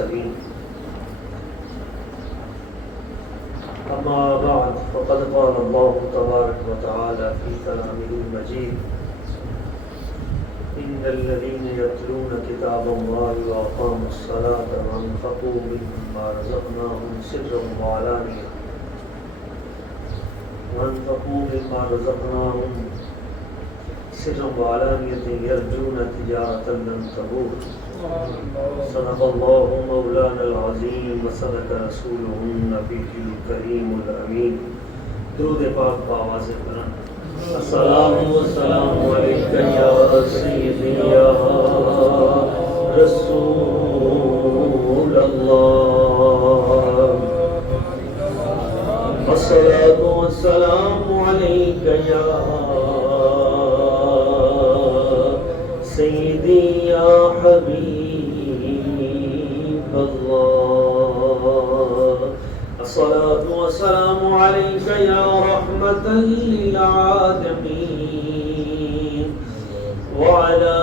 المرسلين أما بعد فقد قال الله تبارك وتعالى في كلامه المجيد إن الذين يتلون كتاب الله وأقاموا الصلاة وأنفقوا مما رزقناهم سرا وعلانية يرجون تجارة لن تبور صدق الله مولانا العظيم وصدق رسوله النبي الكريم الأمين. درود پاک بآواز بلند. السلام والسلام عليك يا سيدي يا رسول الله والصلاة والسلام عليك يا سيدي يا حبيب الله الصلاة والسلام عليك يا رحمة للعالمين وعلى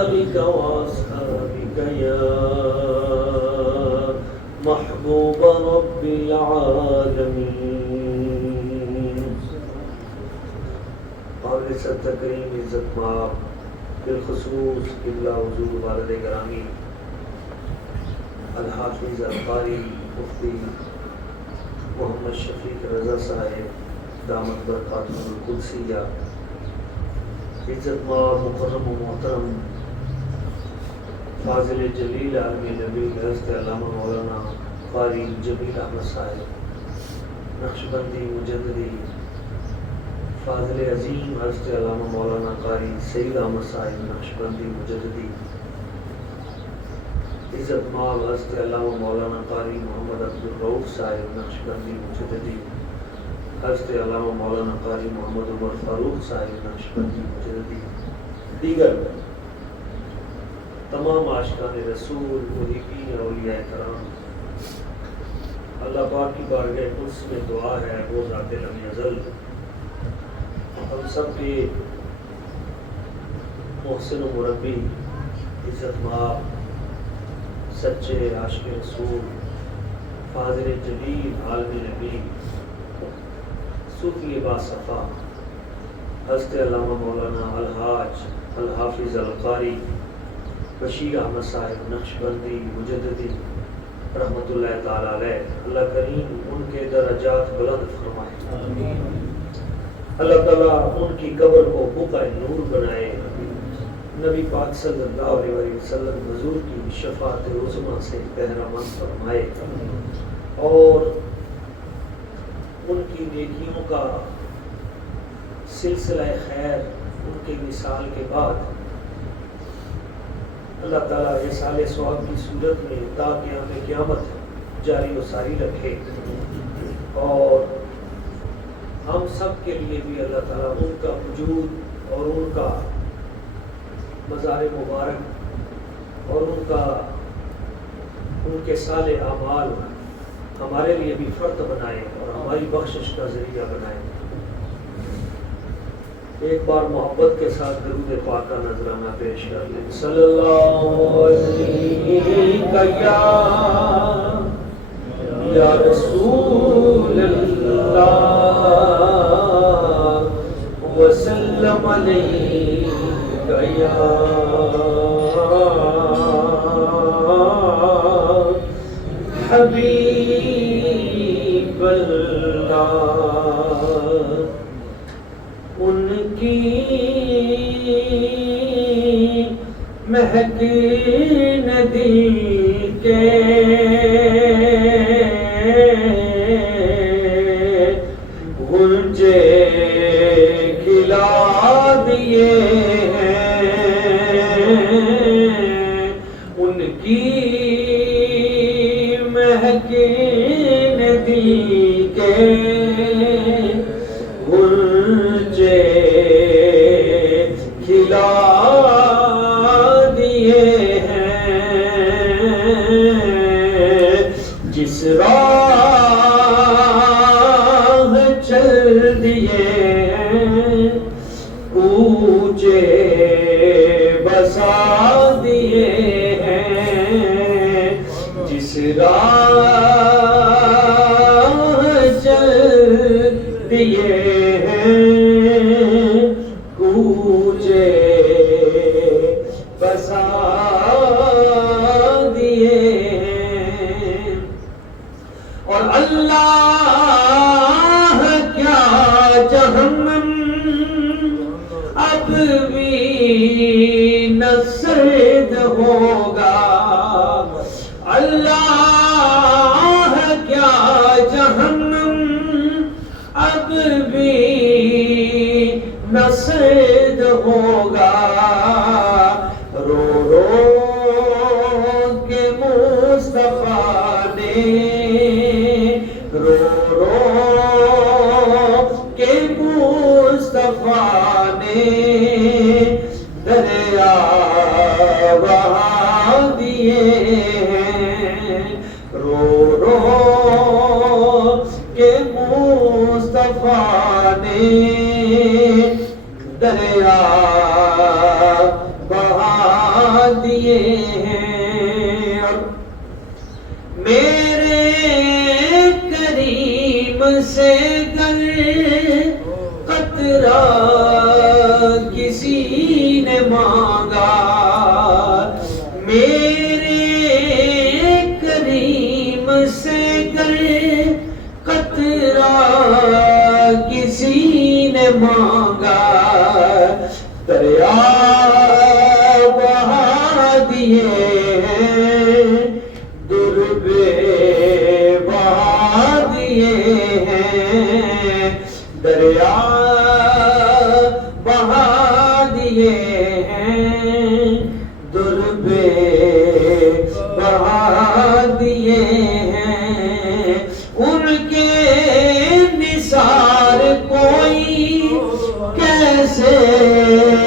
آلك وأصحابك يا محبوب رب العالمين. قابل صد تکریم عزت مآب بالخصوص قبلہ حضور والد گرامی الحافظ القاری مفتی محمد شفیق رضا صاحب دامت برکاتہ القدسیہ، عزت مآب مکرم و محترم فاضل جلیل عالم نبی حضرت علامہ مولانا قاری جمیل احمد صاحب نقشبندی مجددی، فاضل عظیم حضرت علامہ مولانا قاری سید احمد صاحب نقشبندی مجددی، عزت مآب حضرت علامہ مولانا قاری محمد عبدالرؤف صاحب نقشبندی مجددی، حضرت علامہ مولانا قاری محمد عمر فاروق صاحب نقشبندی مجددی، دیگر تمام عاشقان رسول محبین اولیاء کرام، اللہ پاک کی بارگاہ قدس میں دعا ہے وہ ذات لم یزل ہم سب کے محسن و مربی، عزت مآب سچے عاشق رسول فاضل جلیل عالم نبی صوفی باصفا حضرت علامہ مولانا الحاج الحافظ القاری بشیر احمد صاحب نقشبندی مجددی رحمۃ اللہ تعالی علیہ، اللہ کریم ان کے درجات بلند فرمائے، اللہ تعالیٰ ان کی قبر کو بقعہ نور بنائے، نبی پاک صلی اللہ علیہ وسلم حضور کی شفاعت عظمیٰ سے بہرامند فرمائے اور ان کی نیکیوں کا سلسلہ خیر ان کے وصال کے بعد اللہ تعالیٰ احسان ثواب کی صورت میں تا قیام قیامت جاری و ساری رکھے، اور ہم سب کے لیے بھی اللہ تعالیٰ ان کا وجود اور ان کا مزار مبارک اور ان کے صالح اعمال ہمارے لیے بھی فرد بنائے اور ہماری بخشش کا ذریعہ بنائے. ایک بار محبت کے ساتھ درود پاک کا نذرانہ پیش کر لیں. صلی اللہ علیہ یا رسول اللہ وسلم علیہ یا حبیب اللہ. ان کی مہک نہ دل کے غنچے کھلا دیے ہیں، ان کی مہک نہ دل کے غنچے کھلا دیے ہیں، جس راہ چل دیے ہیں کوچے بسا دیے ہیں، راہ چل دیے ہیں کوچے بسا دیے ہیں اور اللہ کیا جہنم اب بھی نہ سرد ہوگا اللہ کیا جہنم اب بھی نہ سرد ہوگا رو رو کے مصطفیٰ نے رو رو کے مصطفیٰ نے دریا بہا دیے ہیں رو رو کے مصطفیٰ نے دریا بہا دیے ہیں میرے کریم سے گر قطرہ کسی نے مانگا میرے کریم سے گر قطرہ کسی نے مانگا دریا بہا دیے ہیں دربے بہا دیے ہیں دریا بہا دیے ہیں دربے بہا دیے ہیں ان کے نثار کوئی کیسے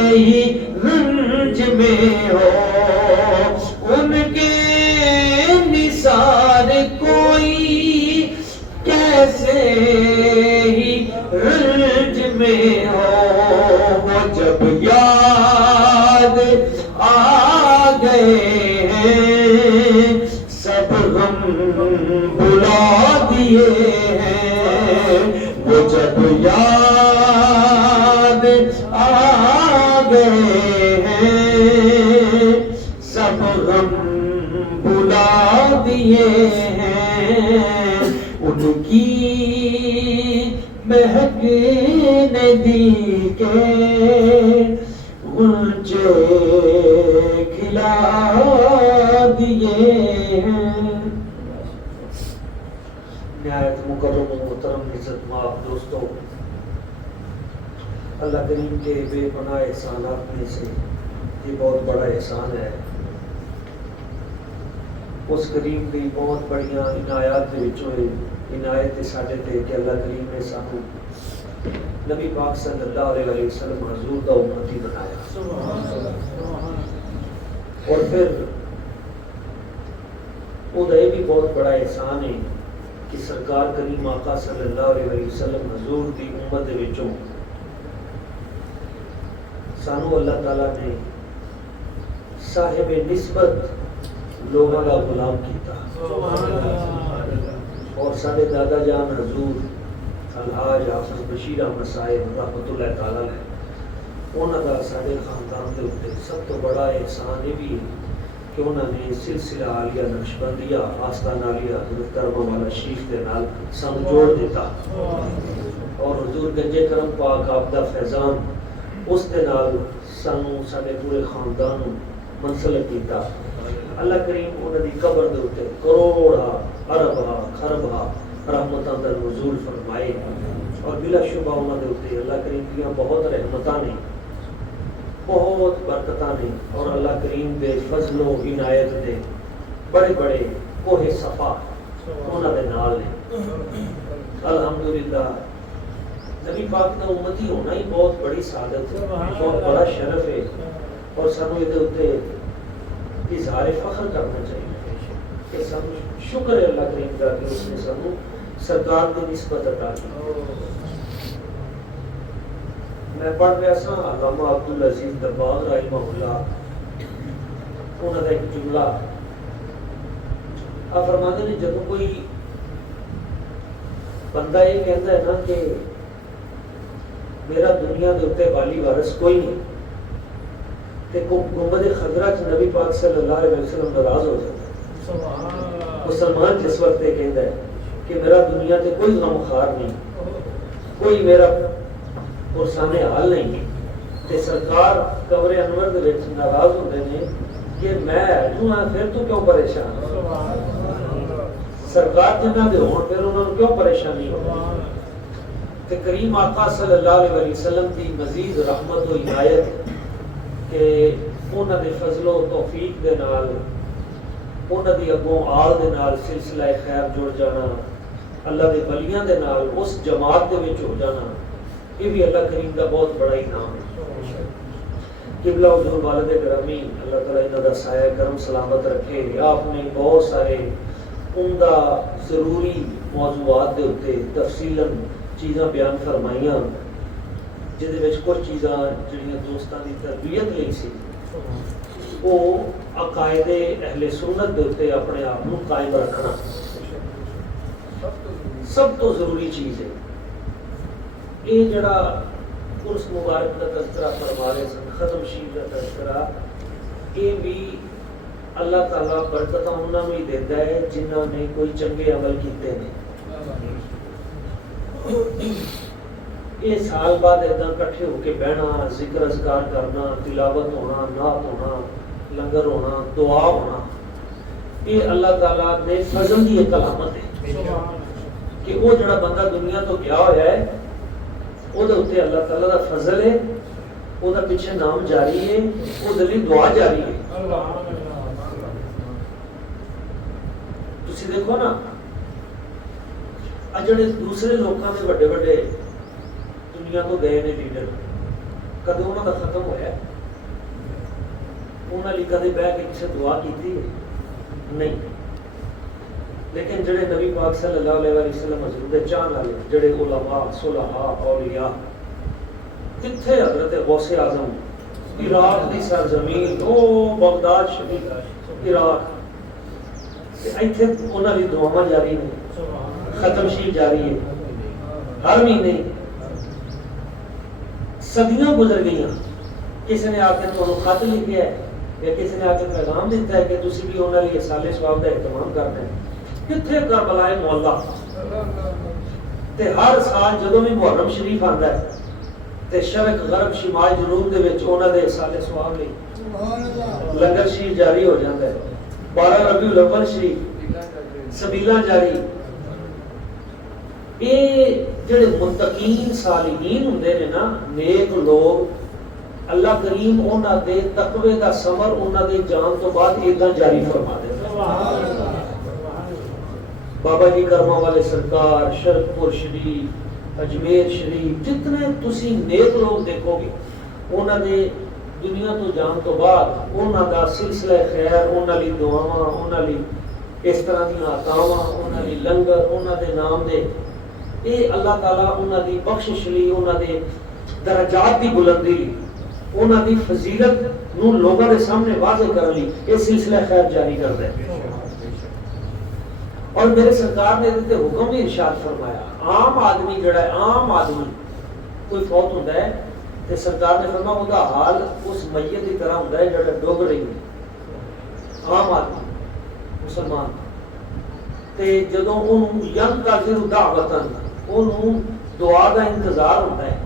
ہی رنج میں ہو ان کے نثار کوئی کیسے ہی رنج میں ہو وہ جب یاد آ گئے ہیں سب غم بھلا دیے ہیں وہ جب یاد آ گئے ہیں سب غم بھلا دیے ہیں ان کی مہک نے دل کے غنچے کھلا دیے ہیں نہایت مکرم و محترم عزت مآب دوستو اللہ کریم کے بے پناہ احسانات میں سے یہ بہت بڑا احسان ہے اس کریم کی بہت بڑیاں عنایات دے وچوں عنایت ساڈے تے کہ اللہ کریم نے سانو نبی پاک صلی اللہ علیہ وسلم حضور دا امتی بنایا اور پھر وہ یہ بھی بہت بڑا احسان ہے کہ سرکار کریم آقا صلی اللہ علیہ وسلم حضور دی امت دے وچوں سانو اللہ تعالیٰ نے صاحب نسبت لوگوں کا غلام کیتا اور سارے دادا جان حضور الحاج حافظ بشیر احمد صاحب رحمۃ اللہ تعالیٰ علیہ انہوں کا سارے خاندان کے اوپر سب تو بڑا احسان یہ بھی کہ انہوں نے سلسلہ عالیہ نقشبندیہ آستان عالیہ حضرت کرم والا شریف کے نال سن جوڑ دیتا اور حضور گنجے کرم پاک آپ دا فیضان اس دے نال سانو سارے پورے خاندان منسلک کیتا اللہ کریم انہوں دی قبر دے اوپر کروڑا اربا خربا رحمتاں دا نزول فرمائے اور بلا شبہ انہوں دے اوپر اللہ کریم کی بہت رحمتاں نے بہت برکتاں نے اور اللہ کریم دے فضل و عنایت دے بڑے بڑے کوہ صفا انہوں دے نال نے الحمدللہ نبی پاک کا امتی ہونا ہی بہت بڑی سعادت ہے بہت بڑا شرف ہے اور سانو یہ ہوتے اظہار فخر کرنا چاہیے کہ سانو شکر ہے اللہ کریم کا کہ اس نے سانو سرکار کی نسبت عطا کی میں پڑھ رہا سا علامہ عبدالعزیز دباغ رحمہ اللہ انہوں نے ایک جملہ آپ فرماتے ہیں جب کوئی بندہ یہ کہتا ہے نا کہ میرا دنیا کے اتنے والی وارث کوئی نہیں، تے گنبد خضرا نبی پاک صلی اللہ علیہ وسلم ناراض ہو جاتا ہے۔ مسلمان جس وقت یہ کہتا ہے کہ میرا دنیا تے کوئی غم خار نہیں، کوئی میرا پرسان حال نہیں، تے سرکار قبر انور دے وچ ناراض ہوندے نے کہ میں ہوں پھر تو کیوں پریشان، سرکار جنہ دے ہون پھر انہوں نے کیوں پریشانی ہو۔ کہ کریم آقا صلی اللہ علیہ وسلم کی مزید رحمت و عنایت کہ انہوں دے فضل و توفیق دے نال انہوں دی اگوں آل دے نال سلسلہ خیر جڑ جانا، اللہ دے ولیاں دے نال اس جماعت دے وچ ہو جانا، یہ بھی اللہ کریم کا بہت بڑا انعام ہے۔ قبلہ حضور والد گرامی اللہ تعالیٰ انہوں دا سایہ کرم سلامت رکھے۔ آپ نے بہت سارے عمدہ ضروری موضوعات دے ہوتے تفصیلاً چیزاں بیان فرمائیاں، جہدے وچ کچھ چیزاں جڑیاں دوستاں دی تربیت لئی سی وہ عقائد اہل سنت دے اوتے اپنے آپ کو قائم رکھنا سب تو ضروری چیز ہے۔ یہ جڑا عرس مبارک کا تذکرہ فرما رہے سن، ختم شریف کا تذکرہ، یہ بھی اللہ تعالیٰ برکتاں انہاں نوں ہی دیندا ہے جنہاں نے کوئی چنگے عمل کیتے ہیں۔ یہ سال بعد ادھا کٹھے ہو کے بہنا، ذکر اذکار کرنا، تلاوت ہونا، نعت ہونا، لنگر ہونا، دعا ہونا، یہ اللہ تعالیٰ دے فضل کی ایک علامت ہے کہ وہ جڑا بندہ دنیا تو گیا ہوا ہے وہ اتنے اللہ تعالیٰ دا فضل ہے، وہ پیچھے نام جاری ہے، وہ دلی دعا جاری ہے۔ تسی دیکھو نا جڑے دوسرے لوگوں کے بڑے بڑے دنیا تو گئے نے لیڈر، کدے انہوں کا ختم ہوا ہے؟ انہوں نے کدے بہ کے کسی دعا کی نہیں، لیکن جڑے نبی پاک صلی اللہ علیہ وسلم حضور دے چاہن والے جڑے علماء صلحاء اولیاء، کتھے حضرت غوث اعظم عراق دی سرزمین او بغداد شریف عراق ایتھے انہاں دی دعاواں جاری نے، ختم شریف جاری ہے ہر مہینے، صدیاں گزر گئیاں، کسی نے آ کے تمہیں خط لکھیا ہے یا کسی نے آ کے پیغام دیتا ہے کہ تسی بھی انہاں لیے سال ثواب کا اہتمام کرنا ہے۔ کتھے کربلا مولا تے ہر سال جدوں بھی محرم شریف آندا ہے تے شرق غرب شمال جنوب دے وچ انہاں دے سال ثواب لئی لنگر شریف جاری ہو جاتا ہے، 12 ربیع الاول شریف سبیلاں جاری۔ یہ جڑے متقین صالحین ہوندے نے نا، نیک لوگ، اللہ کریم انہاں دے تقوی دا ثمر انہاں دے جان تو بعد ایداں جاری فرما دے۔ بابا جی کرما والے سرکار، شرک پور شریف، اجمیر شریف، جتنے تسی نیک لوگ دیکھو گے انہاں دے دنیا تو جان تو بعد انہاں دا سلسلہ خیر، انہاں لی دعاواں، انہاں لی اس طرح دی عطاواں، انہاں لی لنگر، انہاں دے نام دے، یہ اللہ تعالیٰ انہاں دی بخشش لی، انہاں دے درجات دی بلندی لی، انہاں دی فضیلت نو لوگوں کے سامنے واضح کر لی، یہ سلسلہ خیر جاری کرتا ہے۔ اور میرے سرکار نے دیتے حکم بھی ارشاد فرمایا، عام آدمی جڑا ہے، عام آدمی کوئی فوت ہوتا ہے تو سرکار نے فرمایا وہ دا حال اس میت کی طرح ہوتا ہے جڑا ڈوب رہی ہے، عام آدمی مسلمان تے جدوں انہوں ینتظر دعوتاً انہوں دعا دا انتظار ہوتا ہے،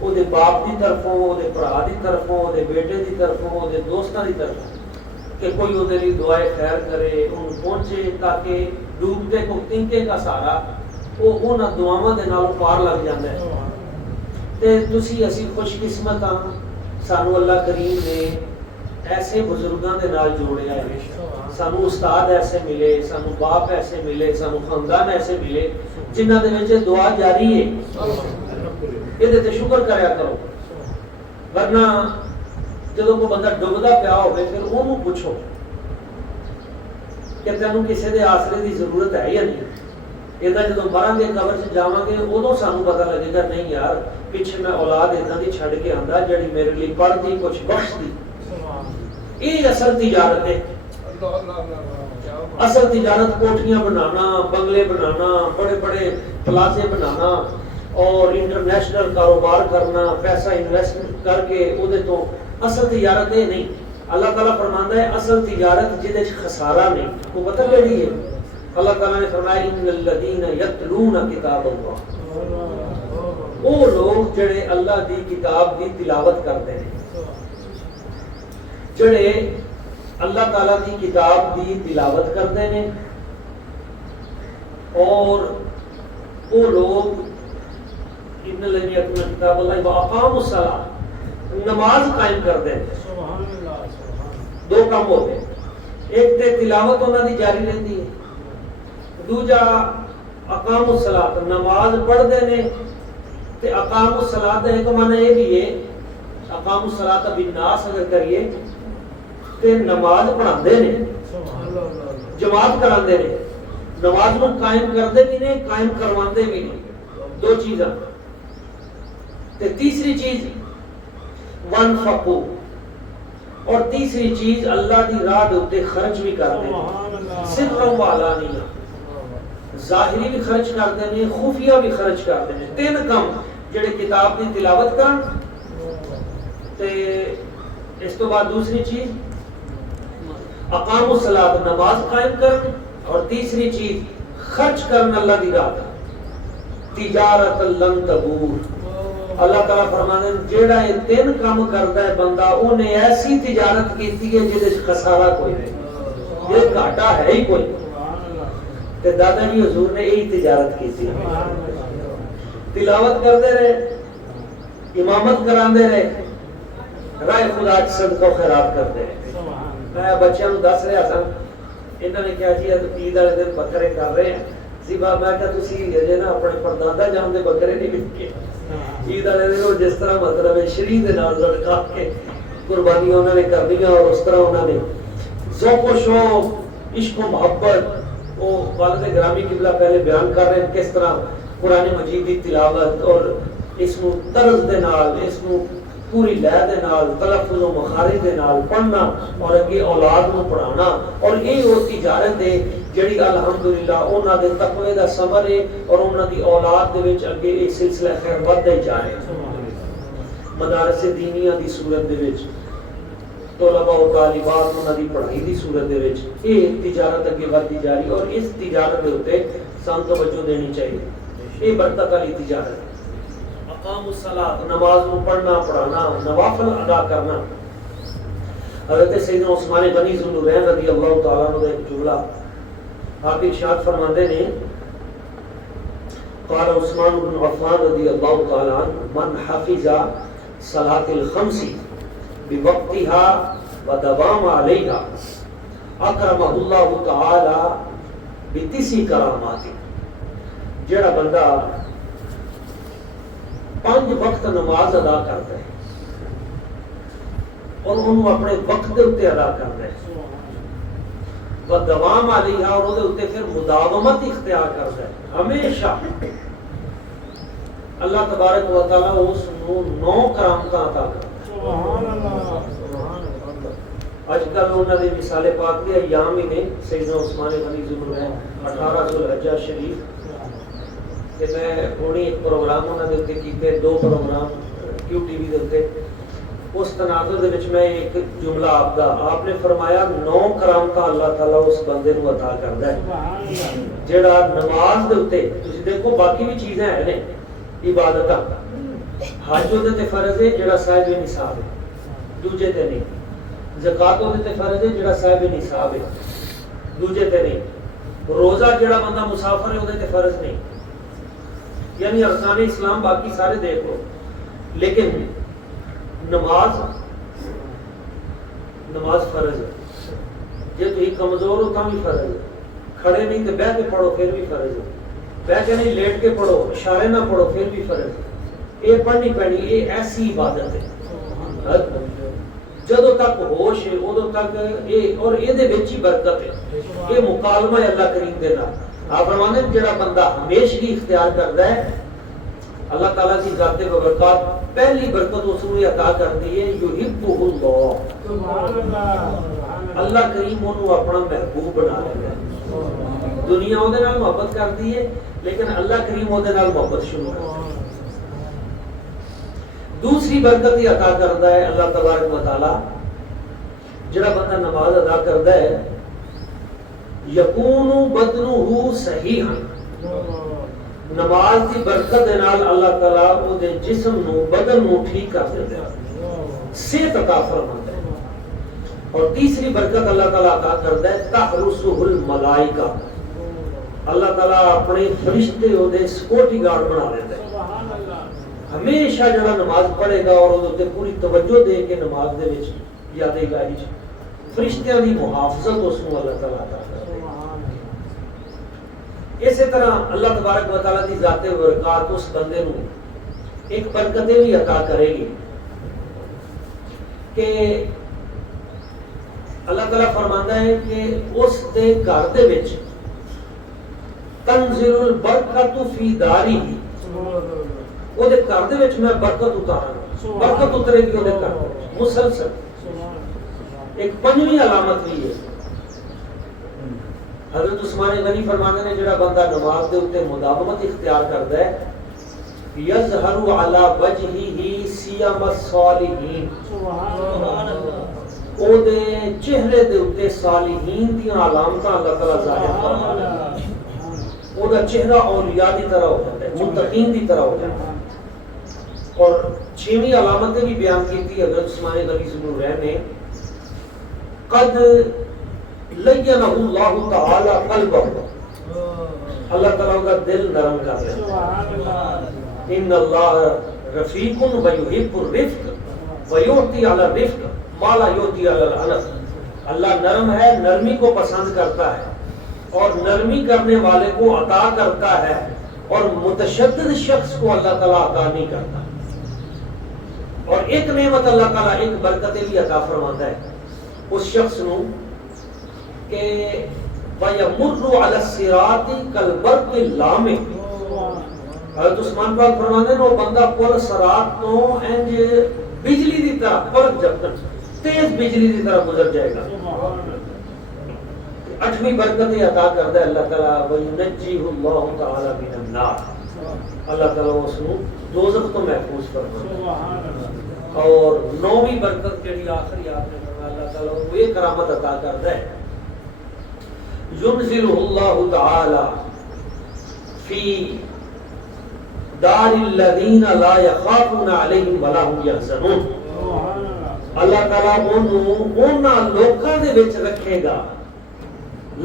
وہ دے باپ دی طرفوں، وہ دے بھرا دی طرفوں، وہ دے بیٹے دی طرفوں، وہ دے دوستاں دی طرفوں کہ کوئی وہ دے دعائے خیر کرے، انہوں پہنچے تاکہ ڈوبتے کو تنکے کا سارا وہ انہاں دعاواں دے نال پار لگ جاتا ہے۔ تے تسی اسی خوش قسمت ہاں، سانو اللہ کریم نے ایسے بزرگاں دے نال جوڑیا ہے، سانو استاد ایسے ملے، سانو باپ ایسے ملے، سانو خاندان ایسے ملے جنہاں دے وچ دعا جاری ہے، یہ تے شکر کریا کرو۔ ورنہ جدوں کوئی بندہ ڈوبدا پیا ہوے پھر انہوں پوچھو کہ تینوں کسی دے آسرے دی ضرورت ہے یا نہیں، یہ جدوں مران گے قبر سے جاواں گے ادوں سانو پتہ لگے گا نہیں یار پیچھے میں اولاد اتنا دی چھڑ کے آندا جڑی میرے لیے پڑھتی کچھ بخش دی۔ یہ اصل تجارت ہے، اصل تجارت کوٹھیاں بنانا، بنگلے بنانا، بڑے بڑے پلازے بنانا اور انٹرنیشنل کاروبار کرنا، پیسہ انویسٹ کر کے اودے تو اصل تجارت یہ نہیں. اللہ تعالیٰ فرماندا ہے اصل تجارت جہدے خسارہ نہیں. کو پتہ کیڑی ہے؟ اللہ تعالیٰ نے فرمایا ان الذین یتلون کتاب اللہ، وہ لوگ جڑے اللہ دی کتاب دی تلاوت کرتے ہیں، جڑے اللہ تعالیٰ دی کتاب دی تلاوت کرتے ہیں اور وہ لوگ ان الذین یتلون کتاب اللہ واقاموا الصلاۃ، نماز قائم کرتے ہیں. دو کام ہوتے ہیں، ایک تے تلاوت انہاں دی جاری رہتی ہے، دوجا اقام الصلاۃ، نماز پڑھتے ہیں. تے اقام الصلاۃ ایک معنی یہ بھی ہے اقام الصلاۃ بالناس اگر کریے تے نماز پڑھاندے نے، جماعت کراندے نے، نماز کو قائم کردے بھی نے، قائم کرواندے بھی نے. دو چیزاں. تے تیسری چیز وانفقوا، اور تیسری چیز اللہ دی راہ دے اوتے خرچ بھی کردے نے، سرا و علانیہ، ظاہری بھی خرچ کرتے ہیں، خفیہ بھی خرچ کرتے ہیں. تین کم جڑے کتاب دی تلاوت کرن تے اس تو بعد دوسری چیز اقام الصلاۃ، نماز قائم کرن، اور تیسری چیز خرچ کرن اللہ دی راہ. تجارت لن تبور، اللہ تعالیٰ فرماتے ہیں جیڑا یہ تین کام کرتا ہے بندہ انہیں ایسی تجارت کیتی ہے جہدے خسارہ کوئی نہیں، یہ گھاٹا ہے ہی کوئی. تے دادا جی حضور نے یہی تجارت کی تھی، تلاوت کرتے رہے، امامت کراندے رہے، راہ خدا صدقہ و خیرات کرتے رہے. میں بچیاں نو دس رہا سا، انہوں نے کہا جی عید والے دن بکرے کر رہے ہیں. زیبا میں کہا تسی اجے نا اپنے پردادا جان دے بکرے نہیں بکے، عید والے دن جس طرح مطلب ہے شریع دے نال لڑکا کے قربانیاں انہوں نے کرنیاں، اور اس طرح انہوں نے ذوق و شوق، عشق و محبت. وہ والد گرامی قبلہ پہلے بیان کر رہے ہیں کس طرح قرآن مجید کی تلاوت اور اس نو طرز دے نال، اس نو پوری لے دے نال، تلفظ و مخارج دے نال پڑھنا اور اگے اولاد نو پڑھانا. اور یہ وہ تجارت ہے جڑی الحمدللہ انہاں دے تقوی دا ثمر ہے اور انہاں دی اولاد دے وچ اگے یہ سلسلہ خیر ودے جا رہا ہے. مدارس دینیاں دی صورت دے وچ، طلباء و طالبات انہاں دی پڑھائی دی صورت دے وچ یہ تجارت اگے ودی جا رہی، اور اس تجارت دے اوتے سان توجہ دینی چاہیے. یہ برکت والی تجارت. اقام الصلاۃ، نماز کو پڑھنا پڑھانا، نوافل ادا کرنا. حضرت سیدنا عثمان غنی ذو النورین رضی اللہ تعالیٰ عنہ کا ایک جملہ آپ ارشاد فرماتے ہیں، قال عثمان بن عفان رضی اللہ تعالیٰ عنہ من حفظ صلاۃ الخمس بوقتها ودوام علیها اکرمہ اللہ تعالی بتسی کرامات. جڑا بندہ 5 وقت نماز ادا کرتا ہے اور انہوں اپنے وقت دے اوتے ادا کرتا ہے، ودوام علیہا، اور وہ اوتے پھر مداومت اختیار کرتا ہے ہمیشہ، اللہ تبارک و تعالی اس نو 9 کرامتاں عطا کرتا ہے. اج کل انہوں نے مثال پاک دے ایام ہی نے سیدنا عثمان غنی ذو النورین 18 ذوالحجہ شریف تے میں ہونی ایک پروگرام انہوں نے اتنے کیتے، 2 پروگرام کیو ٹی وی دے اتنے. اس تناظر دے وچ میں ایک جملہ آپ نے فرمایا 9 کرامتاں اللہ تعالیٰ اس بندے نو عطا کردا ہے جڑا نماز دے اوتے. تسی دیکھو باقی بھی چیزیں ہیں نے عبادتاں، حج دے تے فرض ہے جڑا صاحب نصاب ہے، دوجے تے نہیں. زکات دے تے فرض ہے جڑا صاحب نصاب ہے، دوجے تے نہیں. روزہ جڑا بندہ مسافر ہے وہ تے فرض نہیں. یعنی ارکان اسلام باقی سارے دیکھ لو، لیکن نماز فرض ہے. جے تھی کمزور ہو تاں بھی فرض ہے، کھڑے نہیں تے بیٹھ کے پڑھو پھر بھی فرض ہے، بیٹھ کے نہیں لیٹ کے پڑھو، اشارے نہ پڑھو پھر بھی فرض ہے. یہ پڑھنی پڑنی، یہ ایسی عبادت ہے جدوں تک ہوش ہے ادوں تک یہ، اور یہ دے وچ ہی برکت ہے. یہ مکالمہ ہے اللہ کریم دے نال. آپ فرمانے جڑا بندہ ہمیشگی اختیار کرتا ہے اللہ تعالیٰ کی ذات و برکات پہلی برکت اس نے عطا کر دی ہے، یحبہ اللہ. اللہ کریم انہوں اپنا محبوب بنا لینا. دنیا وہ محبت کرتی ہے لیکن اللہ کریم وہ محبت شروع کرتا ہے. دوسری برکت یہ عطا کرتا ہے اللہ تبارک و تعالی، جڑا بندہ نماز ادا کرتا ہے یکون بدنہ صحیحا، نماز کی برکت دے نال اللہ تعالی او دے جسم نو بدن نو ٹھیک کر دیتا ہے، صحت عطا فرماتا ہے. اور تیسری برکت اللہ تعالی عطا کرتا ہے تحرسہ الملائکہ، اللہ تعالی اپنے فرشتے او دے سیکورٹی گارڈ بنا دیتا ہے. ہمیشہ جڑا نماز پڑھے گا اور وہ پوری توجہ دے کے نماز دے وچ یاد الہی فرشتیاں دی محافظت اس کو اللہ تعالیٰ عطا کرے. اسی طرح اللہ تبارک و تعالیٰ دی ذات و برکات اس بندے نو ایک برکتیں بھی عطا کرے گی کہ اللہ تعالیٰ فرماندا ہے کہ اس دے گھر دے وچ تنزل البرکۃ فی داری، وہ دے گھر دے وچ میں برکت اتاراں، برکت اترے گی وہ دے گھر مسلسل. ایک پنجویں علامت بھی ہے، حضرت عثمان غنی فرمانے نے جڑا بندہ نماز دے اوتے مداومت اختیار کردا ہے یظہر علی وجہہ سیام الصالحین، سبحان اللہ، او دے چہرے دے اوتے صالحین دی علامتاں اللہ تعالی ظاہر فرماتا ہے. او دا چہرہ اولیاء دی طرح ہو جاتا ہے، متقین دی طرح ہو جاتا ہے. اور چھویں علامتیں بھی بیان کی تھی حضرت عثمان غنی ذو نے، قد لینہ اللہ تعالی قلبہ، اللہ تعالیٰ کا دل نرم کر لیتا ہے. ان اللہ رفیق ویحب الرفق ویعطی علی الرفق ما لا یعطی علی العنف، اللہ نرم ہے، نرمی کو پسند کرتا ہے اور نرمی کرنے والے کو عطا کرتا ہے، اور متشدد شخص کو اللہ تعالیٰ عطا نہیں کرتا. اور ایک نعمت اللہ تعالیٰ ایک برکت بھی عطا فرماتا ہے اس شخص نو کہ وَيَمُرُّ عَلَى الصِّرَاطِ كَالْبَرْقِ اللَّامِعِ، حضرت عثمان پاک فرماتے ہیں وہ بندہ پل صراط تو انج بجلی دی طرح پلک جھپکن تیز بجلی دی طرح گزر جائے گا. اٹھویں برکت عطا کرتا ہے اللہ تعالیٰ وَيُنَجِّيهُ اللَّهُ تَعَالَى مِنَ النَّارِ، اللہ تعالیٰ اس نو دوزخ تو محفوظ فرماتا ہے. اور نویں برکت جڑی آخری آپ نے فرمایا اللہ تعالیٰ کو یہ کرامت عطا کرتا ہے ينزل اللہ تعالی فی دار الذین لا یخافون علیہم ولا هم یحزنون، اللہ تعالیٰ انہاں لوکاں دے وچ رکھے گا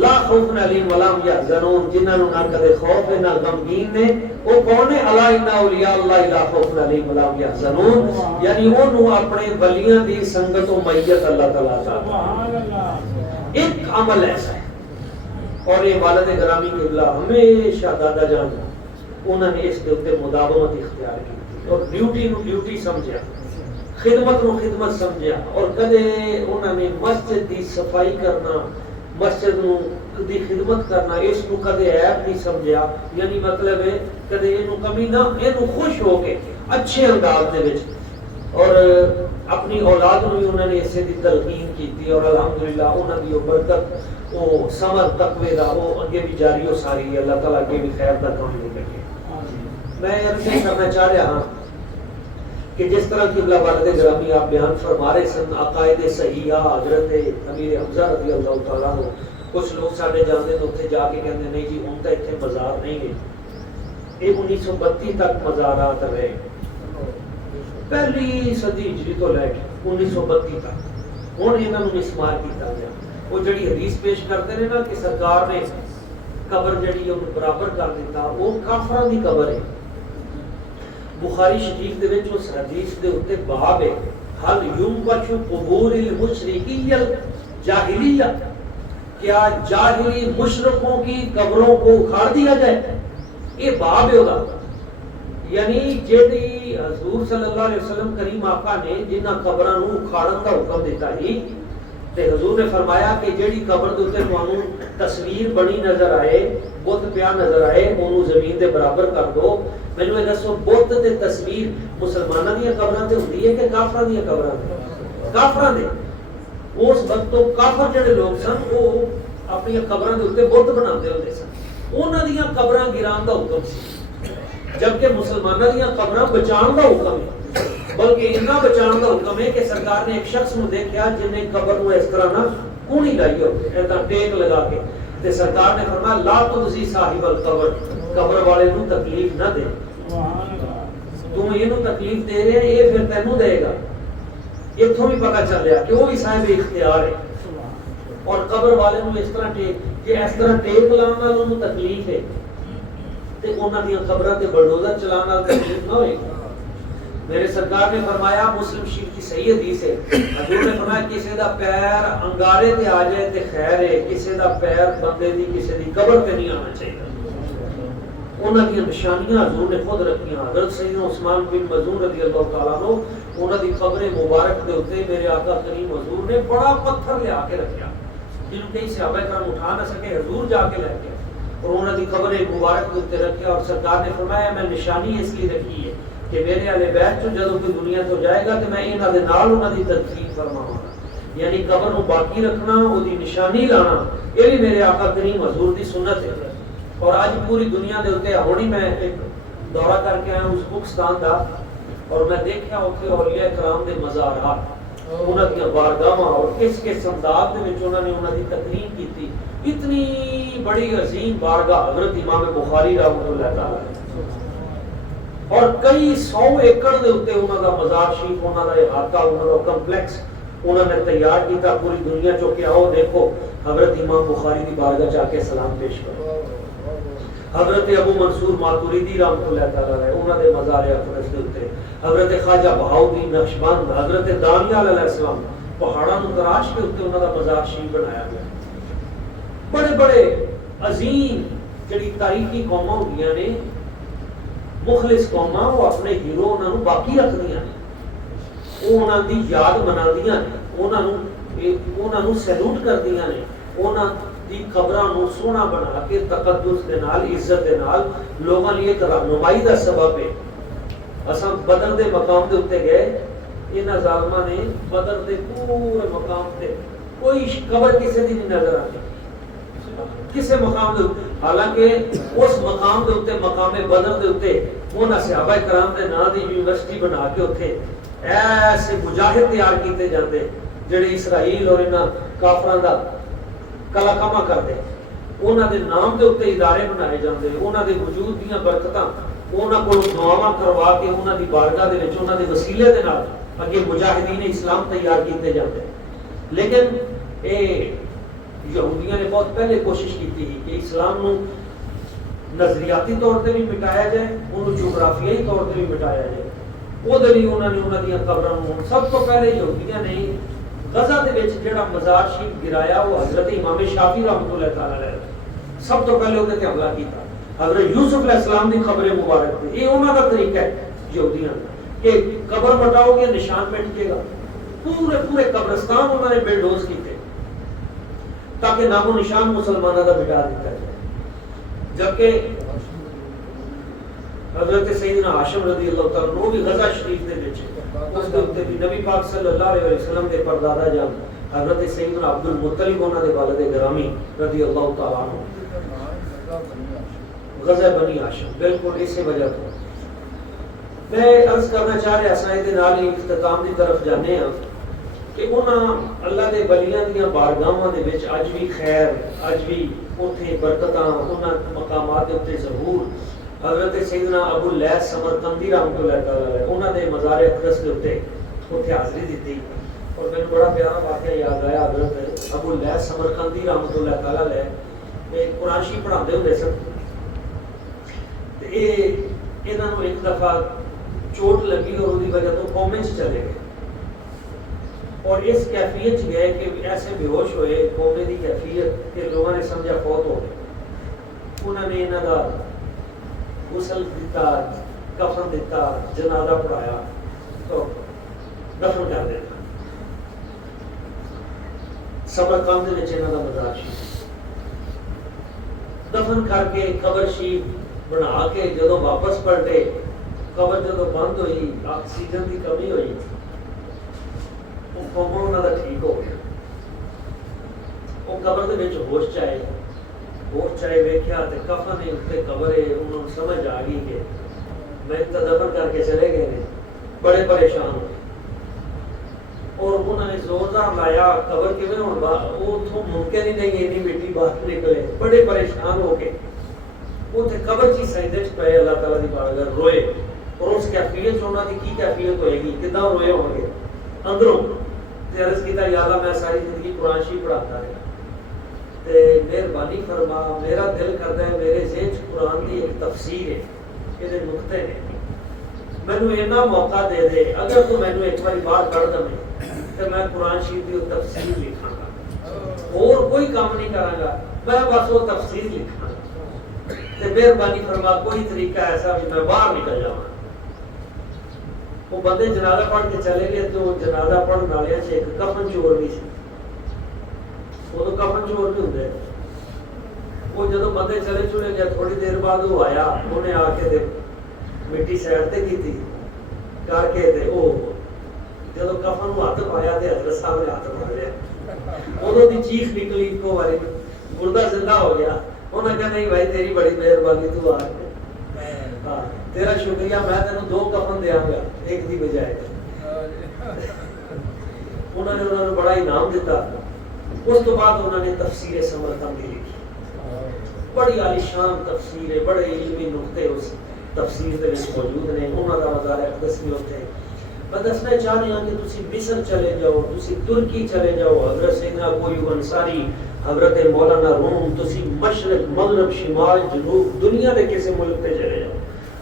لا خوف علیہم ولا هم یحزنون، جنہاں نوں نہ کدے خوف ہے نہ غمگین نے. وہ کون ہے؟ الا ان اولیاء اللہ لا خوف علیہم ولا هم یحزنون، یعنی انہوں اپنے ولیاں دی سنگت و میت اللہ تعالیٰ عطا. ایک عمل ایسا ہے اور یہ والد گرامی قبلہ ہمیشہ دادا جان انہوں نے اس کے اوپر مداومت اختیار کی اور ڈیوٹی نو ڈیوٹی سمجھا، خدمت نو خدمت سمجھا، اور کدے انہوں نے مسجد دی صفائی کرنا، مسجد نو دی خدمت کرنا اس کو کدے عیب نہیں سمجھا. یعنی مطلب ہے کدے اینو کمی نہ، اینو خوش ہو کے اچھے انداز دے وچ، اور اپنی اولاد نو بھی انہوں نے اسے دی تلقین کی تھی. اور الحمدللہ انہوں دی برکت وہ ثمر تقوی دا وہ اگے بھی جاری و ساری ہے، اللہ تعالیٰ اگے بھی خیر دا کام لے کر کے. میں عرض کرنا چاہ رہا ہوں کہ جس طرح قبلہ والد گرامی آپ بیان فرما رہے سن عقائد صحیحہ حضرت امیر حمزہ رضی اللہ تعالیٰ عنہ، کچھ لوگ ساڈے جاندے تو اتنے جا کے کہتے نہیں جی ہوں تو اتنے مزار نہیں ہے. یہ 1932 تک مزارات رہے، پہلی صدی ہجری تو لے کے 1932 تک. ہوں یہاں مسمار کیا گیا. وہ جڑی حدیث پیش کرتے ہیں نا کہ سرکار نے قبر جڑی انہوں برابر کر دیتا، وہ کافران دی قبر ہے. بخاری شریف دے وچ اس حدیث دے اوتے باب ہے حل ینبش قبور المشرکی الجاہلیہ، کیا جاہلی مشرکوں کی قبروں کو اکھاڑ دیا جائے؟ یہ باب ہے ہوگا. یعنی جیڑی حضور صلی اللہ علیہ وسلم کریم آقا نے جنہ قبراں نو اکھاڑن دا حکم دیتا ہی تے حضور نے فرمایا کہ جیڑی قبر دے اوتے تانوں تصویر بنی نظر آئے، بت پیا نظر آئے، اونوں زمین دے برابر کر دو. مینوں یہ دسو بت تے تصویر مسلماناں دی قبراں تے ہوندی ہے کہ کافراں دی قبراں تے؟ کافراں دے. اس وقت تو کافر جڑے لوگ سن وہ اپنی قبراں دے اوتے بت بناندے ہوندے سن، انہاں دیاں قبراں گران دا حکم سی، جبکہ مسلماناں دیاں قبراں بچان دا حکم ہے، بلکہ اتنا بچان دا حکم ہے کہ سرکار نے ایک شخص نو دیکھا جن نے قبر نو اس طرح نہ کونی لائی ہو ایسا ٹیک لگا کے، تے سرکار نے فرمایا لا تؤذی صاحب القبر، قبر والے نو تکلیف نہ دے، تو یہ نو تکلیف دے رہے ہیں یہ پھر تینوں دے گا۔ اتوں بھی پتہ چل رہا کہ وہ بھی صاحب اختیار ہے، اور قبر والے نو اس طرح ٹیک کہ اس طرح ٹیک لانا انہوں تکلیف ہے تے انہاں دیاں قبراں تے بلڈوزر چلانا تکلیف نہ ہوئے گا۔ میرے سرکار نے فرمایا مسلم شریف کی صحیح حدیث ہے، حضور نے فرمایا کسی دا پیر انگارے تے آ جائے تے خیر ہے، کسی دا پیر بندے دی کسی دی قبر تے نہیں آنا چاہیے۔ انہاں دی نشانیاں حضور نے خود رکھیاں، حضرت سیدنا عثمان بن مظعون رضی اللہ تعالیٰ عنہ انہاں دی قبر مبارک دے اوتے میرے آقا کریم حضور نے بڑا پتھر لے آ کے رکھیا جنوں کئی صحابہ کرام اٹھا نہ سکے، حضور جا کے لے گئے اور انہاں دی قبر مبارک دے اوتے رکھیا، اور سرکار نے فرمایا میں نشانی اس لیے رکھی ہے کہ میرے اہل بیت چوں جدوں کوئی دنیا تو جائے گا تو میں انہاں دے نال انہاں دی تدفین فرماواں گا، یعنی قبر نو باقی رکھنا، او دی نشانی لانا، یہ بھی میرے آقا کریم حضور دی سنت ہے۔ اور آج پوری دنیا دے اوتے ہونی میں ایک دورہ کر کے آیا ہوں ازبکستان دا، اور میں دیکھا اوتھے اولیاء کرام دے مزارات، انہاں دی بارگاہاں اور کس کس انداز دے وچ انہاں نے انہاں دی تکریم کیتی، اتنی بڑی عظیم بارگاہ حضرت امام بخاری رحمۃ اللہ تعالی، اور کئی 100 ایکڑ دے اوتے انہاں دا مزار شریف، انہاں دا احاطہ، انہاں دا کمپلیکس انہاں نے تیار کیتا پوری دنیا چوں کہ آؤ دیکھو حضرت امام بخاری دی بارگاہ جا کے سلام پیش کرو۔ حضرت ابو منصور ماتوریدی رحمۃ اللہ تعالیٰ علیہ انہاں دے مزار اقدس دے اوتے، حضرت خواجہ بہاؤالدین نقشبند، حضرت دانیال علیہ السلام پہاڑاں نوں تراش کے اوتے انہاں دا مزار شریف بنایا گیا۔ بڑے بڑے عظیم جڑی تاریخی قوماں ہوندیاں نے، مخلص قوماں وہ اپنے ہیرو انہاں نوں باقی رکھدیاں نے، وہ انہاں دی یاد مناندیاں نے، انہاں نوں سیلوٹ کردیاں نے، انہاں دی قبراں نوں سونا بنا کے تقدس دے نال عزت دے نال لوگاں لیے ایک رہنمائی دا سبب ہے۔ اساں بدر دے مقام دے اوتے گئے، انہاں ظالماں نے بدر دے پورے مقام تے کوئی قبر کسی دی نہیں نظر آتی کسے مقام دے، حالانکہ اس مقام دے اوتے مقام بدر دے اوتے انہاں صحابہ کرام دے نام دی یونیورسٹی بنا کے اوتھے ایسے مجاہد تیار کیتے جاندے جڑے اسرائیل اور انہاں کافراں دا کلا کما کرتے، انہاں دے نام دے اوتے ادارے بنائے جاندے، انہاں دے وجود دیاں برکتاں انہاں کول دعاواں کروا کے انہاں دی بارگاہ دے وچ انہاں دے وسیلے دے نال اگے مجاہدین اسلام تیار کیتے جاندے۔ لیکن اے یہودیاں نے بہت پہلے کوشش کی تھی کہ اسلام نو نظریاتی طور تے بھی مٹایا جائے، انہوں جغرافیائی طور تے بھی مٹایا جائے، وہ دے لیے انہوں نے انہوں دیاں قبراں نوں سب تو پہلے یہودیاں نے غزہ دے وچ جڑا مزار شریف گرایا وہ حضرت امام شافعی رحمۃ اللہ تعالی علیہ سب تو پہلے انہوں نے حملہ کیتا، حضرت یوسف علیہ السلام دی قبر مبارک تے یہ انہوں دا طریقہ ہے یہودیاں کہ قبر مٹاؤ گے نشان مٹ جائے گا، پورے قبرستان انہوں نے بلڈوز کیتے تاکہ نام و نشان مسلمانوں کا مٹا دیتا جائے۔ جبکہ حضرت سیدنا ہاشم رضی اللہ تعالیٰ عنہ بھی غزہ شریف دے وچ اس دے اوتے بھی نبی پاک صلی اللہ علیہ وسلم دے پردادا جان حضرت سیدنا عبد المطلب انہاں دے والد گرامی رضی اللہ تعالیٰ عنہ غزہ بنی ہاشم، بالکل اسی وجہ تو میں عرض کرنا چاہ رہا سا دے نال ہی اختتام دی طرف جانے ہاں کہ انہاں اللہ دے ولیاں دیاں بارگاہاں دے وچ اج بھی خیر، اج بھی اوتھے برکتاں، انہاں مقامات دے اوتے ظہور، حضرت سیدنا ابو اللیث سمرقندی رحمۃ اللہ تعالی علیہ انہاں دے مزار اقدس دے اوتے اوتھے حاضری دتی، اور مینوں بڑا پیارا واقعہ یاد آیا، حضرت ابو اللیث سمرقندی رحمۃ اللہ تعالی علیہ ایک قرآن شریف پڑھاندے ہوندے سن تے انہاں نوں ایک دفعہ چوٹ لگی اور اودی وجہ تو قومیں چلے گئے، اور اس کیفیت گئے کہ ایسے بے ہوش ہوئے قومے دی کیفیت کہ لوگوں نے سمجھا فوت ہو گئے، انہوں نے انہوں کا غسل دیتا، کفن دیتا، جنازہ پڑھایا تو دفن کر دیتا۔ سمرقند وچ انہوں کا مزار شریف دفن کر کے قبر شریف بنا کے جدوں واپس پلٹے، قبر جدوں بند ہوئی، آکسیجن کی کمی ہوئی، قوموں انہوں کا ٹھیک ہو گیا، وہ قبر دے وچ ہوش چائے ویکھیا تے کفن ہے اتنے قبر ہے، انہوں نے سمجھ آ گئی کہ میں تو دفن کر کے چلے گئے نے، بڑے پریشان ہوئے اور انہوں نے زوردار لایا قبر کے میں وہ تو ممکن ہی نہیں اتنی مٹی باہر نکلے، بڑے پریشان ہو کے وہ تے قبر چی سجدے چ پے اللہ تعالیٰ دی بارگاہ روئے، اور اس کیفیت انہوں کی کی کیفیت ہوئے گی، کتنا روئے ہوں گے اندروں، تے عرض کیتا یا اللہ میں ساری زندگی قرآن شریف پڑھاتا رہا تے مہربانی فرما، میرا دل کرتا ہے میرے ذہن چ قرآن کی ایک تفسیر ہے، یہ نقطے نے، مینوں اینا موقع دے دے، اگر تو مینوں ایک بار باہر کر دے تو میں قرآن شریف کی تفسیر لکھاں گا، اور کوئی کام نہیں کراں گا، میں بس وہ تفسیر لکھاں گا، تے مہربانی فرما کوئی طریقہ ایسا بھی میں باہر نکل جاواں۔ وہ بندے جنازہ پڑھ کے چلے گئے تو جنازہ پڑھن والے سے ایک کفن چور بھی سی، وہ تو کفن چور بھی ہوندے، وہ جدو بندے چلے گئے تھوڑی دیر بعد وہ آیا، انہیں آ کے مٹی سائڈ تے کی کر کے وہ جدو کفن کو ہاتھ پایا تے حضرت صاحب نے ہاتھ پا لیا، ادو دی چیخ نکلی ایک باری، مردہ زندہ ہو گیا، انہوں نے کہا نہیں بھائی تیری بڑی مہربانی، تو آ کے تیرا شکریہ، میں تینوں 2 کفن دیاں گا ایک دی بجائے، انہوں نے بڑا انعام دیتا۔ اس تو بعد انہوں نے تفسیر سمرقندی لکھی، بڑی عالیشان تفسیر ہے، بڑے علمی نقطے اس تفسیر دے وچ موجود نے، انہوں کا مزار اقدس بھی ہوتے ہیں۔ میں دسنا چاہ رہا کہ تسی مصر چلے جاؤ، تسی ترکی چلے جاؤ، حضرت سیدنا ابو ایوب انصاری، حضرت مولانا روم، تسی مشرق مغرب شمال جنوب دنیا کے کسی ملک پہ چلے جاؤ،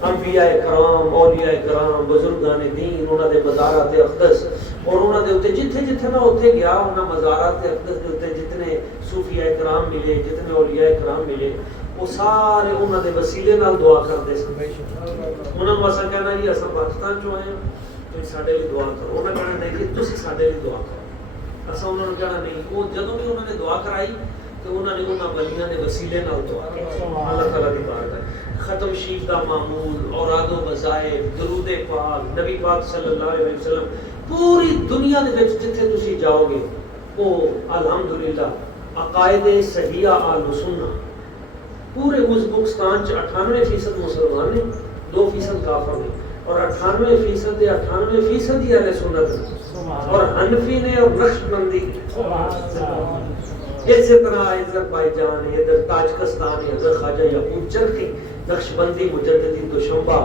انبیاء کرام، اولیاء کرام، بزرگان دین، انہوں نے مزارات اقدس، اور انہوں نے اتنے جتھے میں اتنے گیا، انہوں مزارات اقدس کے اتنے جتنے صوفیاء کرام ملے، جتنے اولیاء کرام ملے، وہ سارے انہوں نے وسیلے نال دعا کرتے سن۔ انہوں نے ایسا کہنا جی اصل پاکستان چوں آئے تو سارے لیے دعا کرو، انہوں نے کہنا نہیں جی تسی سارے لیے دعا کرو، اصل انہوں نے کہنا نہیں، وہ جدوں بھی انہوں نے دعا کرائی تو انہوں نے انہوں ولیاں نے وسیلے نال دعا کی، اللہ تعالیٰ کی بارگاہ ختم شریف دا معمول، اوراد و وظائف، درود پاک، نبی پاک صلی اللہ علیہ وسلم، پوری دنیا دے وچ جتھے تسی جاؤ گے وہ الحمدللہ عقائد صحیحہ اہل سنہ، پورے ازبکستان 98% مسلمان ہیں، 2% کافر ہیں، اور 98% دے 98% ہی اہل سنت ہیں، اور حنفی نے اور نقشبندی، اسی طرح آذربائیجان ہے، ادھر تاجکستان ہے، ادھر خواجہ یعقوب چرخی نقشبندی مجددی دوشنبہ،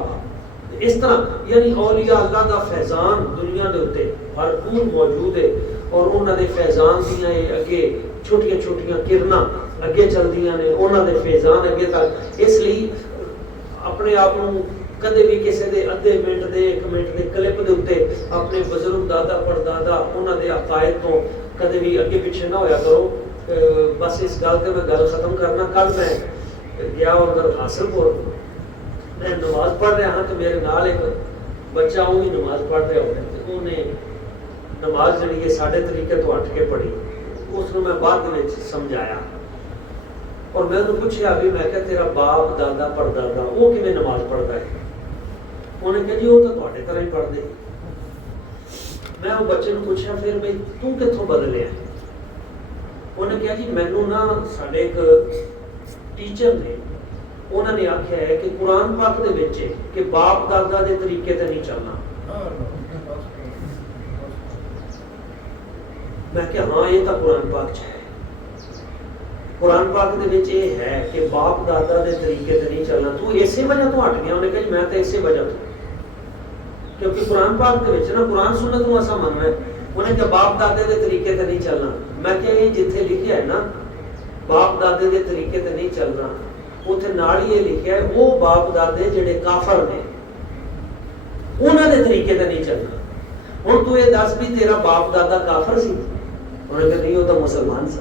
اس طرح یعنی اولیاء اللہ دا فیضان دنیا دے اوتے بھرپور موجود ہے، اور انہاں دے فیضان دیاں اگے چھوٹیاں چھوٹیاں کرنا اگے چلدیاں نے، انہاں دے فیضان اگے تک، اس لیے اپنے آپ کو کدے بھی کسی دے ادھے منٹ دے 1 منٹ دے کلپ دے اوتے اپنے بزرگ دادا پردادا انہاں دے عقائد تو کدے بھی اگے پیچھے نہ ہویا کرو۔ بس اس گل تے میں گل ختم کرنا، کل میں گیا ادھر حاصل پور، میں نماز پڑھ رہا ہاں تو میرے نال ایک بچہ وہ بھی نماز پڑھ رہا ہوتا ہے، تو انہیں نماز جڑی ہے ساڈے طریقے تو ہٹ کے پڑھی، اس کو میں بعد میں سمجھایا، اور میں نے پوچھا بھی میں کہ تیرا باپ دادا پردادا وہ کیویں نماز پڑھتا ہے؟ انہیں کہا جی وہ تو تہاڈے طرح ہی پڑھدے۔ میں وہ بچے کو پوچھا پھر بھائی تو کتوں بدلیا؟ انہیں کہا جی مینوں نا ساڈے ایک ٹیچر نے انہوں نے آخیا ہے کہ قرآن پاک دے وچ کہ باپ دادا دے طریقے تے نہیں چلنا۔ میں کہ ہاں یہ تو قرآن پاک چ ہے، قرآن پاک دے وچ یہ ہے کہ باپ دادا دے طریقے تے نہیں چلنا، تو اسی وجہ تو ہٹ گیا؟ انہیں کہا جی میں تو اسی وجہ تو، کیونکہ قرآن پاک دے وچ نا قرآن سنت نوں اساں مننا ہے، انہیں کہ باپ دادے دے طریقے تے نہیں چلنا۔ میں کہ یہ جتھے لکھیا ہے نا باپ دادے دے طریقے تے نہیں چلنا، اتنے نال ہی یہ لکھیا ہے وہ باپ دادے جڑے کافر نے انہاں دے طریقے تے نہیں چلنا۔ ہن تو یہ دس بھی تیرا باپ دادا کافر سی؟ انہوں نے کہا نہیں وہ تو مسلمان سی۔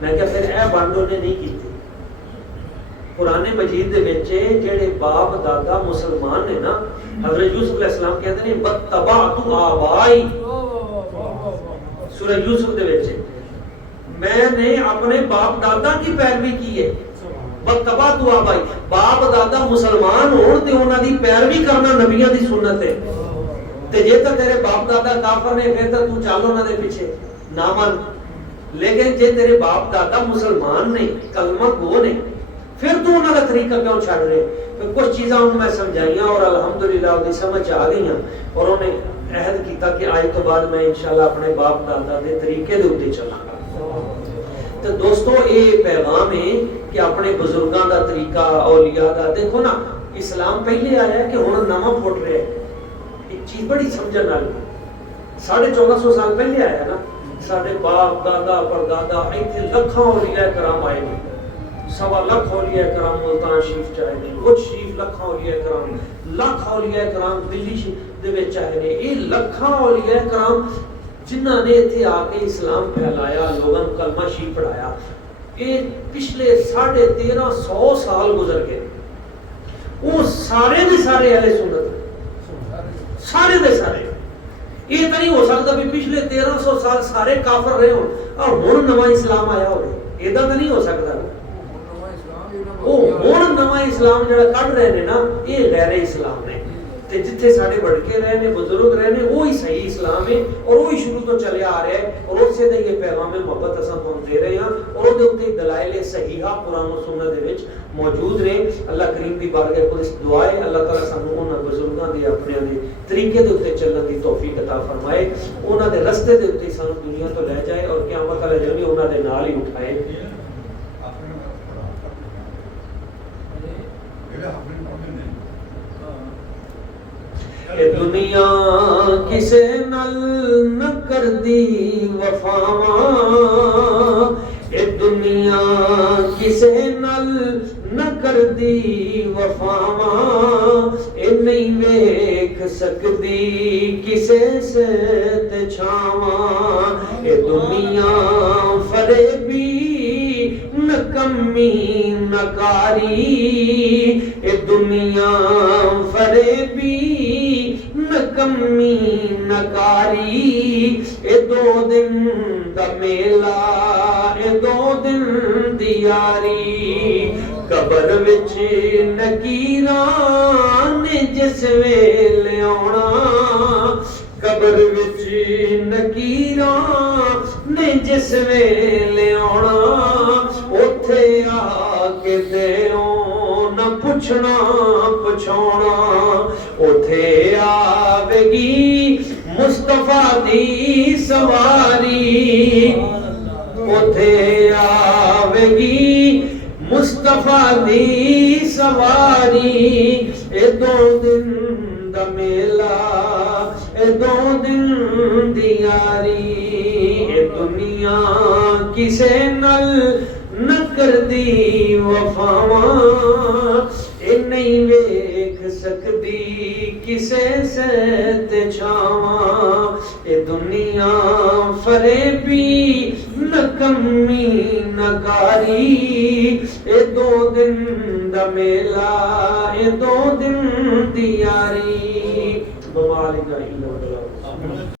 میں کہا پھر اے بند انہیں نہیں کیتی۔ قرآن مجید دے وچ جڑے باپ دادا مسلمان نے نا، حضرت یوسف علیہ السلام کہتے ہیں بتبعت آبائی، سورہ یوسف دے وچ میں نے اپنے باپ دادا کی پیروی کی ہے، بتبعت آبائی، باپ دادا مسلمان ہون تے انہاں دی پیروی کرنا نبیاں دی سنت ہے، تے جے تے تیرے باپ دادا کافر نے پھر تے تو چل انہاں دے پیچھے نہ من۔ لیکن جے تیرے باپ دادا مسلمان نے کلمہ گو نے پھر تو انہوں کا طریقہ کیوں چھڑ رہے؟ پھر کچھ چیزاں انہوں میں سمجھائیاں اور الحمدللہ انہیں سمجھ آ گئی ہیں اور انہوں نے عہد کیتا کہ آج تو بعد میں انشاءاللہ اپنے باپ دادا دے طریقے دے اتے چلاں گا۔ تو دوستو یہ پیغام ہے کہ اپنے بزرگاں دا طریقہ اولیاء دا دیکھو نا اسلام پہلے آیا ہے کہ ہن نواں پھٹ رہا ہے۔ ایک چیز بڑی سمجھن والی 1450 سال پہلے آیا ہے نا، ساڈے باپ دادا پردادا ایتھے لکھاں اولیاء کرام آئے نے، 1.25 لاکھ اولیاء کرام ملتان شریف چاہے نے، کچھ شریف لکھاں اولیاء کرام، لاکھ اولیاء کرام دلی دے وچ چاہے نے، یہ لکھاں اولیاء کرام جنہاں نے اتنے آ کے اسلام پھیلایا، لوگوں کلمہ شریف پڑھایا، یہ پچھلے 1350 سال گزر گئے، وہ سارے دے سارے اہل سنت، سارے دے سارے۔ یہ تو نہیں ہو سکتا بھی پچھلے 1300 سال سارے کافر رہے ہوں اور ہن نواں اسلام آیا ہوئے، یہ تو نہیں ہو سکتا۔ وہ ہن نواں اسلام جڑا کڈ رہے نے نا، یہ غیر اسلام نے، تے جتھے سارے بڑکے رہے نے بزرگ رہے نے وہی صحیح اسلام ہے اور وہی شروع تو چلے آ رہا ہے، اور اسے دے یہ پیغام محبت اساں تھانوں دے رہے ہیں اور وہ دے دلائل صحیحہ قرآن و سنت دے وچ موجود نے۔ اللہ کریم دی بارگاہ خود دعا ہے اللہ تعالیٰ سانوں انہاں بزرگاں دے اپنے دے طریقے دے اوتے چلن دی توفیق عطا فرمائے، انہاں دے رستے دے اوتے سانوں دنیا تو لے جائے اور قیامت والے دن بھی انہاں دے نال ہی اٹھائے۔ اے دنیا کسے نل نہ کر دی وفاواں، اے دنیا کسے نل نہ کر دی وفاواں، اے نہیں ویکھ سکدی کسے سے تے چھاواں، اے دنیا فریبی نکمی نکاری، اے دنیا فریبی نکمی نکاری، اے دو دن دا میلہ اے دو دن دی یاری، قبر وچ نکیراں نے جس ویلے آونا، قبر وچ نکیراں نے جس ویلے آونا، اوتھے آ کے دیوں نہ پوچھنا پچھونا، اوتھے آوے گی مصطفیٰ دی سواری، اوتھے آوے گی مصطفیٰ دی سواری، اے دو دن دا میلہ اے دو دن دی یاری، اے دنیا کسے نل نہ کر دی وفاواں، اے نہیں ویکھ سکدی کسے سے تے چھاواں، اے دنیا فریبی نکمی نکاری، اے دو دن دا میلہ اے دو دن دی یاری۔